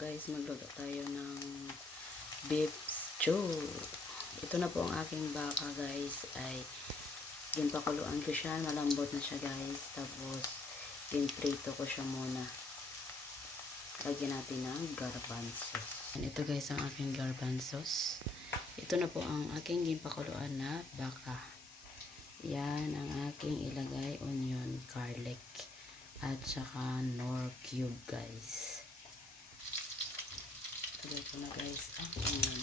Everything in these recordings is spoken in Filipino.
Guys, magluto tayo ng beef stew. Ito na po ang aking baka, guys. Ay ginpakuluan ko siya, malambot na siya, guys. Tapos ginprito ko siya muna. Lagyan natin ng garbanzos. Ito, guys, ang aking garbanzos. Ito na po ang aking ginpakuluan na baka. Yan ang aking ilagay, onion, garlic, at saka nor cube, guys. Lagay ko na, guys, ang onion.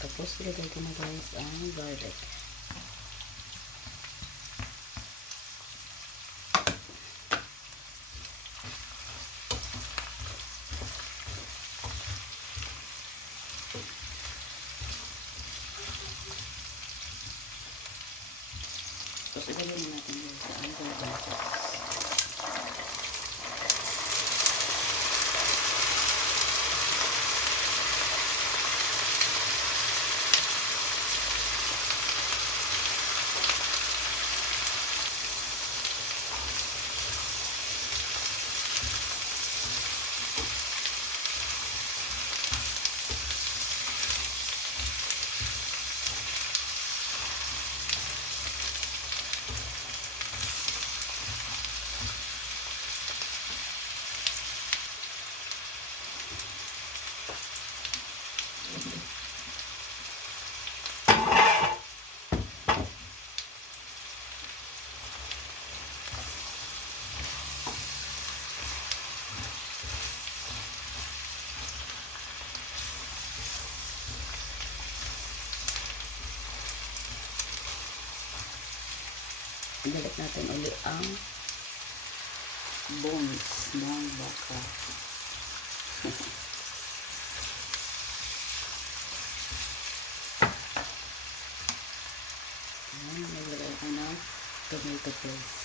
Tapos ilagay ko na, guys, ang garlic. Tapos ilagay na natin yun sa ang garbanzos. Ibalik natin ulit ang bones ng baka. Ayan, naglagay ko ng tomato paste.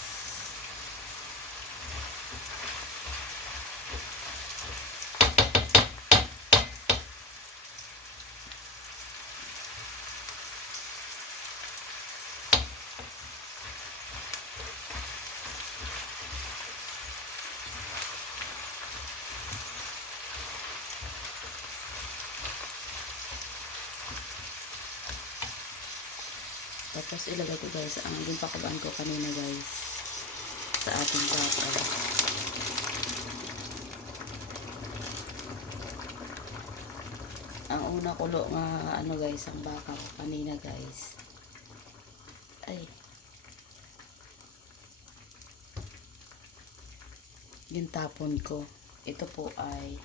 Tapos ilagay ko, guys, ang ginpakuluan ko kanina, guys, sa ating baka. Ang una kulo nga guys, ang baka ko kanina, guys, ay gintapon ko. Ito po ay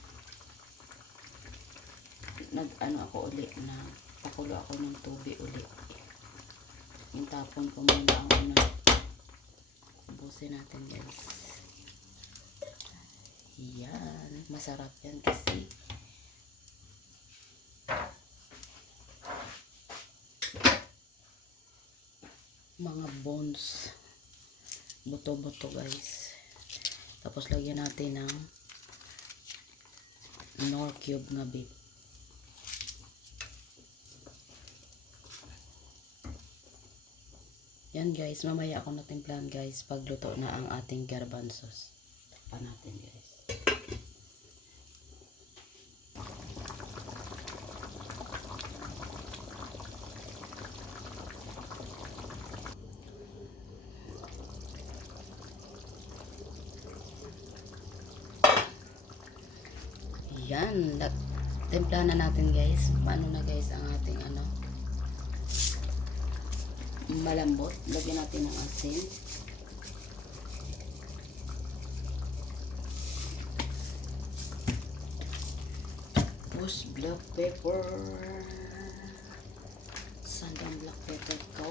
ako ulit na pakulo ako ng tubig ulit. Gintapon ko muna ang una. Ubusin natin, guys. Yan, masarap yan kasi mga bones, buto-buto, guys. Tapos lagyan natin ng nor cube na beef. Yan, guys, mamaya ako natimplahan, guys, pagluto na ang ating garbanzos. Takpan natin, guys. Yan, timplahan na natin, guys. Paano na, guys, ang ating malambot. Lagyan natin ng asin. Tapos black pepper. Sandang black pepper ko.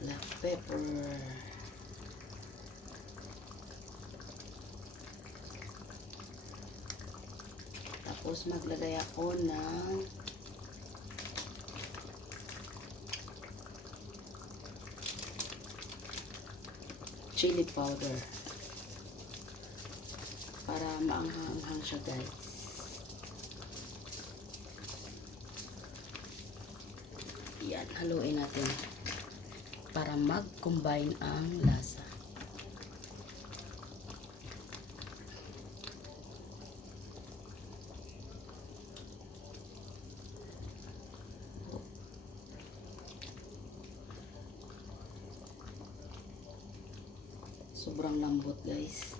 Black pepper. Tapos maglagay ako ng chili powder. Para maanghang-anghang siya guys. Yan, haluin natin. Para mag-combine ang lasa. Sobrang lambot guys.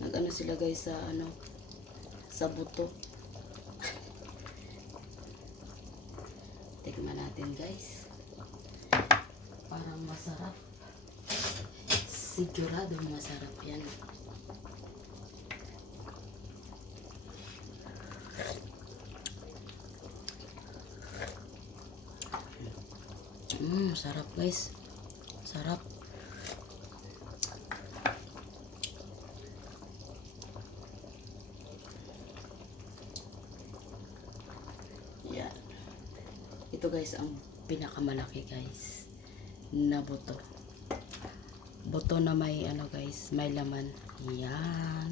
Nag-ano sila guys sa ano, sa buto. Tikman natin guys. Parang masarap. Sigurado masarap yan. Sarap guys. Sarap. Yan. Ito guys ang pinakamalaki guys na buto. Buto na may ano guys, may laman. Yan.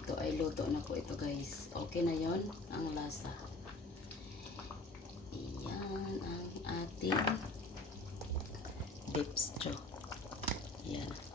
Ito ay luto na po ito guys. Okay na yon ang lasa. Yan ang ating beef stew. Yan.